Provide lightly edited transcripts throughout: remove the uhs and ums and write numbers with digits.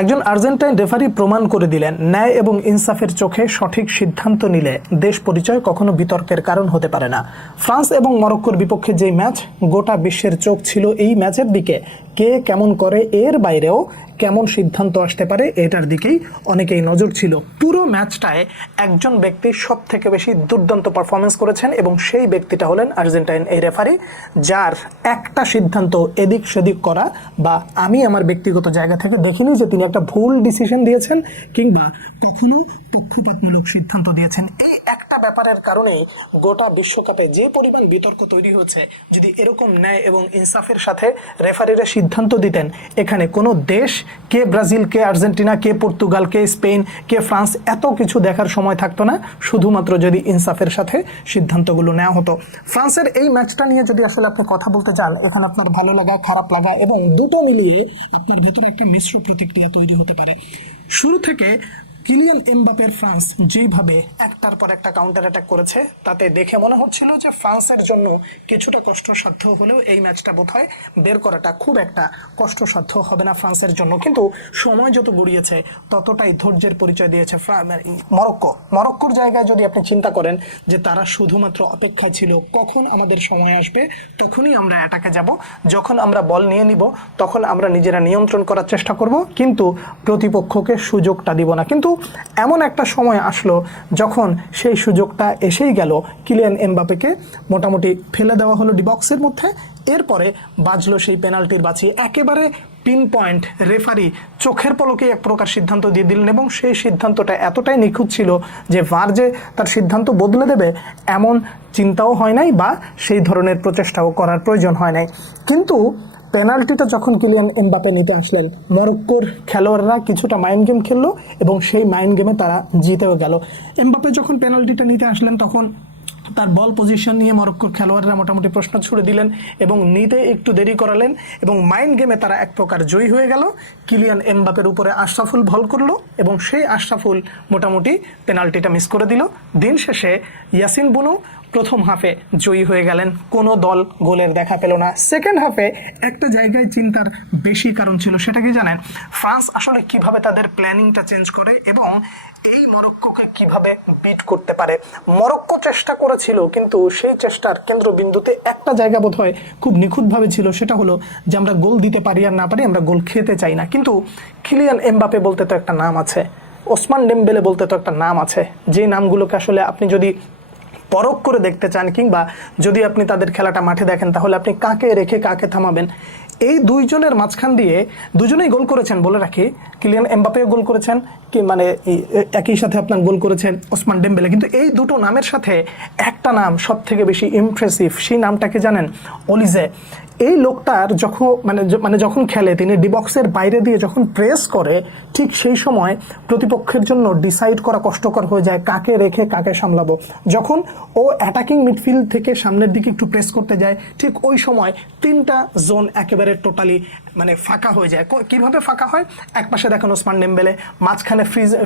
একজন Argentine referee প্রমাণ করে দিলেন, ন্যায় এবং ইনসাফের চোখে সঠিক সিদ্ধান্ত নিলে দেশ পরিচয় কখনো বিতর্কের কারণ হতে পারে না। ফ্রান্স এবং মরক্কোর বিপক্ষে যেই ম্যাচ, গোটা বিশ্বের চোখ ছিল এই ম্যাচের দিকে। কে কেমন করে এর বাইরেও কেমন সিদ্ধান্ত আসতে পারে এটার দিকেই অনেকেই নজর ছিল। পুরো ম্যাচটায় একজন ব্যক্তি সব থেকে বেশি দুর্দান্ত পারফরমেন্স করেছেন এবং সেই ব্যক্তিটা হলেন আর্জেন্টাইন এই রেফারি, যার একটা সিদ্ধান্ত এদিক সেদিক করা বা আমি আমার ব্যক্তিগত জায়গা থেকে দেখিনি যে তিনি একটা ভুল ডিসিশন দিয়েছেন কিংবা কখনো পক্ষপাতমূলক সিদ্ধান্ত দিয়েছেন। এই একটা ব্যাপারের কারণেই গোটা বিশ্বকাপে যে পরিমাণ বিতর্ক তৈরি হচ্ছে, যদি এরকম ন্যায় এবং ইনসাফের সাথে রেফারিরা সিদ্ধান্ত দিতেন, এখানে কোনো দেশ, কে ব্রাজিল, কে আর্জেন্টিনা, কে পর্তুগাল, কে স্পেন, কে ফ্রান্স, এত কিছু দেখার সময় থাকতো না, শুধুমাত্র যদি ইনসাফের সাথে সিদ্ধান্তগুলো নেওয়া হতো। ফ্রান্সের এই ম্যাচটা নিয়ে যদি আসলে আপনি কথা বলতে চান, এখানে আপনার ভালো লাগা, খারাপ লাগা এবং দুটো মিলিয়ে আপনার ভেতরে একটা মিশ্র প্রতিক্রিয়া তৈরি হতে পারে। শুরু থেকে কিলিয়ান এমবাপের ফ্রান্স যেইভাবে একটার পর একটা কাউন্টার অ্যাটাক করেছে, তাতে দেখে মনে হচ্ছিল যে ফ্রান্সের জন্য কিছুটা কষ্টসাধ্য হলেও এই ম্যাচটা বোধহয় বের করাটা খুব একটা কষ্টসাধ্য হবে না ফ্রান্সের জন্য। কিন্তু সময় যত গড়িয়েছে ততটাই ধৈর্যের পরিচয় দিয়েছে মরক্কোর জায়গায় যদি আপনি চিন্তা করেন যে তারা শুধুমাত্র অপেক্ষায় ছিল কখন আমাদের সময় আসবে, তখনই আমরা অ্যাটাকে যাব, যখন আমরা বল নিয়ে নিব তখন আমরা নিজেরা নিয়ন্ত্রণ করার চেষ্টা করব, কিন্তু প্রতিপক্ষকে সুযোগটা দিব না। কিন্তু এমন একটা সময় আসলো যখন সেই সুযোগটা এসেই গেল, কিলিয়ান এমবাপেকে মোটামুটি ফেলে দেওয়া হলো ডি বক্সের মধ্যে। এরপরে বাজলো সেই পেনাল্টির বাঁচি, একেবারে পিন পয়েন্ট রেফারি চোখের পলকে এক প্রকার সিদ্ধান্ত দিয়ে দিলেন এবং সেই সিদ্ধান্তটা এতটাই নিখুঁত ছিল যে ভার যে তার সিদ্ধান্ত বদলে দেবে এমন চিন্তাও হয় নাই বা সেই ধরনের প্রচেষ্টাও করার প্রয়োজন হয় নাই। কিন্তু পেনাল্টিটা যখন কিলিয়ান এমবাপে নিতে আসলেন, মরক্কোর খেলোয়াড়রা কিছুটা মাইন্ড গেম খেললো এবং সেই মাইন্ড গেমে তারা জিতেও গেল। এমবাপে যখন পেনাল্টিটা নিতে আসলেন তখন তার বল পজিশন নিয়ে মরক্কোর খেলোয়াড়রা মোটামুটি প্রশ্ন ছুড়ে দিলেন এবং নিতে একটু দেরি করালেন এবং মাইন্ড গেমে তারা এক প্রকার জয়ী হয়ে গেল। কিলিয়ান এমবাপের উপরে আশরাফুল বল করলো এবং সেই আশরাফুল মোটামুটি পেনাল্টিটা মিস করে দিল। দিন শেষে ইয়াসিন বুনো প্রথম হাফে জয়ী হয়ে গেলেন, কোনো দল গোলের দেখা পেল না। সেকেন্ড হাফে একটা জায়গায় চিন্তার বেশি কারণ ছিল, সেটা কি জানেন? ফ্রান্স আসলে কিভাবে তাদের প্ল্যানিংটা চেঞ্জ করে এবং এই মরক্কোকে কিভাবে বিট করতে পারে। মরক্কো চেষ্টা করেছিল, কিন্তু সেই চেষ্টার কেন্দ্রবিন্দুতে একটা জায়গা বোধহয় খুব নিখুঁতভাবে ছিল, সেটা হলো যে আমরা গোল দিতে পারি আর না পারি, আমরা গোল খেতে চাই না। কিন্তু কিলিয়ান এমবাপে বলতে তো একটা নাম আছে, ওসমান ডেম্বেলে বলতে তো একটা নাম আছে, যে নামগুলোকে আসলে আপনি যদি পরখ করে দেখতে চান কিংবা যদি আপনি তাদের খেলাটা মাঠে দেখেন, তাহলে আপনি কাকে রেখে কাকে থামাবেন। এই দুইজনের মাঝখান দিয়ে দুজনেই গোল করেছেন বলে রাখি, কিলিয়ান এমবাপেও গোল করেছেন, কি মানে একই সাথে আপনার গোল করেছেন ওসমান ডেম্বেলে। কিন্তু এই দুটো নামের সাথে একটা নাম সব থেকে বেশি ইমপ্রেসিভ, সেই নামটাকে জানেন? অলিজে। এই লোকটার যখন খেলে, তিনি ডিবক্সের বাইরে দিয়ে যখন প্রেস করে, ঠিক সেই সময় প্রতিপক্ষের জন্য ডিসাইড করা কষ্টকর হয়ে যায় কাকে রেখে কাকে সামলাবো। যখন ও অ্যাটাকিং মিডফিল্ড থেকে সামনের দিকে একটু প্রেস করতে যায়, ঠিক ওই সময় তিনটা জোন একেবারে টোটালি ফাঁকা হয়ে যায়। কিভাবে ফাঁকা হয়? এক পাশে দেখেন ওসমান ডেম্বেলে, মাঝখানে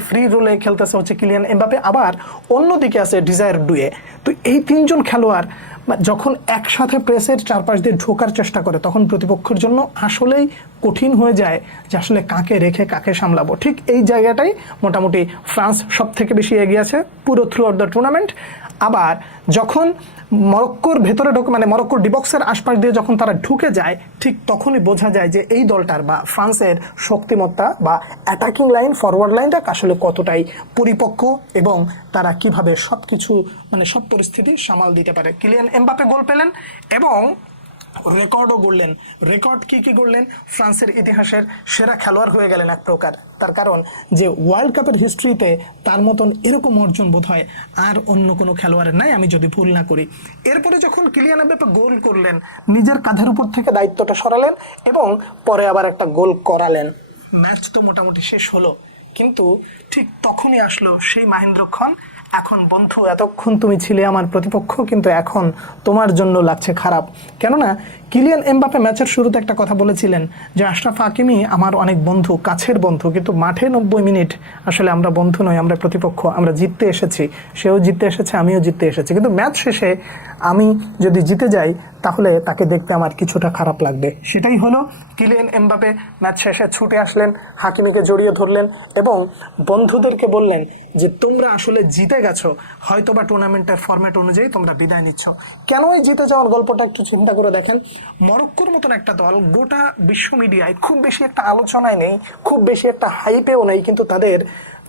ফ্রি রোলে খেলতেছে হচ্ছে কিলিয়ান এমবাপে, আবার অন্যদিকে আছে ডিজায়ার ডুয়ে। তো এই তিনজন খেলোয়াড় যখন একসাথে প্রেসের চারপাশ দিয়ে ঢোকার চেষ্টা করে, তখন প্রতিপক্ষের জন্য আসলেই কঠিন হয়ে যায় যে আসলে কাকে রেখে কাকে সামলাবো। ঠিক এই জায়গাটাই মোটামুটি ফ্রান্স সব থেকে বেশি এগিয়ে আছে পুরো থ্রু আউট দ্য টুর্নামেন্ট। আবার যখন মরক্কোর ভেতরে ঢোকে, মরক্কোর ডিবক্সের আশপাশ দিয়ে যখন তারা ঢুকে যায়, ঠিক তখনই বোঝা যায় যে এই দলটার বা ফ্রান্সের শক্তিমত্তা বা অ্যাটাকিং লাইন, ফরওয়ার্ড লাইনটা আসলে কতটাই পরিপক্ক এবং তারা কিভাবে সব কিছু সব পরিস্থিতি সামাল দিতে পারে। কিলিয়ান এমবাপে গোল পেলেন এবং রেকর্ডও গড়লেন। রেকর্ড কি গড়লেন? ফ্রান্সের ইতিহাসের সেরা খেলোয়াড় হয়ে গেলেন এক প্রকার। তার কারণ যে ওয়ার্ল্ড কাপের হিস্ট্রিতে তার মতন এরকম অর্জন বোধহয় আর অন্য কোনো খেলোয়াড়ের নাই, আমি যদি ভুল না করি। এরপরে যখন কিলিয়ান এমবাপে গোল করলেন, নিজের কাঁধের উপর থেকে দায়িত্বটা সরালেন এবং পরে আবার একটা গোল করালেন। ম্যাচ তো মোটামুটি শেষ হলো, কিন্তু ঠিক তখনই আসলো সেই মাহেন্দ্রক্ষণ, এখন বন্ধু, এতক্ষণ তুমি ছিলে আমার প্রতিপক্ষ, কিন্তু এখন তোমার জন্য লাগছে খারাপ। কেননা কিলিয়ান এমবাপ্পে ম্যাচের শুরুতে একটা কথা বলেছিলেন যে আশরাফ হাকিমি আমার অনেক বন্ধু, কাছের বন্ধু, কিন্তু মাঠে 90 মিনিট আসলে আমরা বন্ধু নই, আমরা প্রতিপক্ষ। আমরা জিততে এসেছি, সেও জিততে এসেছে, আমিও জিততে এসেছি, কিন্তু ম্যাচ শেষে আমি যদি জিতে যাই তাহলে তাকে দেখতে আমার কিছুটা খারাপ লাগবে। সেটাই হলো, কিলিয়ান এমবাপ্পে ম্যাচ শেষে ছুটে আসলেন, হাকিমিকে জড়িয়ে ধরলেন এবং বন্ধুদেরকে বললেন যে তোমরা আসলে জিতে গেছো, হয়তোবা টুর্নামেন্টের ফরম্যাট অনুযায়ী তোমরা বিদায় নিচ্ছ। কেন এই জিতে যাওয়ার গল্পটা একটু চিন্তা করে দেখেন। মরক্কোর মতন একটা দল গোটা বিশ্ব মিডিয়ায় খুব বেশি একটা আলোচনায় নেই, খুব বেশি একটা হাইপেও নেই, কিন্তু তাদের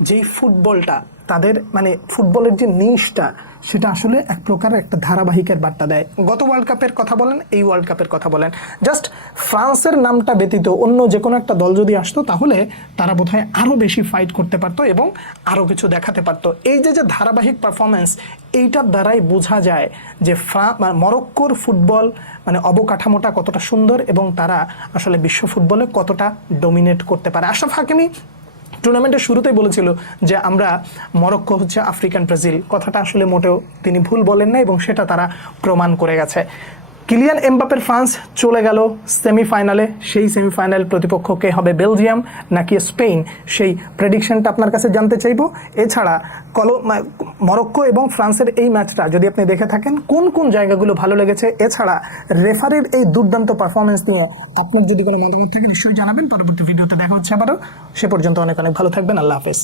যেই ফুটবলটা, তাদের মানে ফুটবলের যে নিশটা, সেটা আসলে এক প্রকার একটা ধারাবাহিকের বার্তা দেয়। গত ওয়ার্ল্ড কাপের কথা বলেন, এই ওয়ার্ল্ড কাপের কথা বলেন, জাস্ট ফ্রান্সের নামটা ব্যতীত অন্য যে কোনো একটা দল যদি আসতো তাহলে তারা বোধহয় আরও বেশি ফাইট করতে পারতো এবং আরও কিছু দেখাতে পারতো। এই যে যে ধারাবাহিক পারফরমেন্স, এইটার দ্বারাই বোঝা যায় যে মরক্কোর ফুটবল মানে অবকাঠামোটা কতটা সুন্দর এবং তারা আসলে বিশ্ব ফুটবলে কতটা ডমিনেট করতে পারে। আশরাফ হাকিমি টুর্নামেন্টের শুরুতেই বলেছিল যে আমরা মরক্কো হচ্ছে আফ্রিকান ব্রাজিল, কথাটা আসলে মোটেও তিনি ভুল বলেন না এবং সেটা তারা প্রমাণ করে গেছে। কিলিয়ান এমবাপ্পের ফ্রান্স চলে গেল সেমিফাইনালে। সেই সেমিফাইনাল প্রতিপক্ষ কে হবে, বেলজিয়াম নাকি স্পেন, সেই প্রেডিকশনটা আপনার কাছে জানতে চাইবো। এছাড়া মরক্কো এবং ফ্রান্সের এই ম্যাচটা যদি আপনি দেখে থাকেন, কোন কোন জায়গাগুলো ভালো লেগেছে, এছাড়া রেফারির এই দুর্দান্ত পারফরমেন্স নিয়ে আপনার যদি কোনো মতামত থাকে নিশ্চয়ই জানাবেন। পরবর্তী ভিডিওতে দেখা হচ্ছে আবারও, সে পর্যন্ত অনেক অনেক ভালো থাকবেন। আল্লাহ হাফেজ।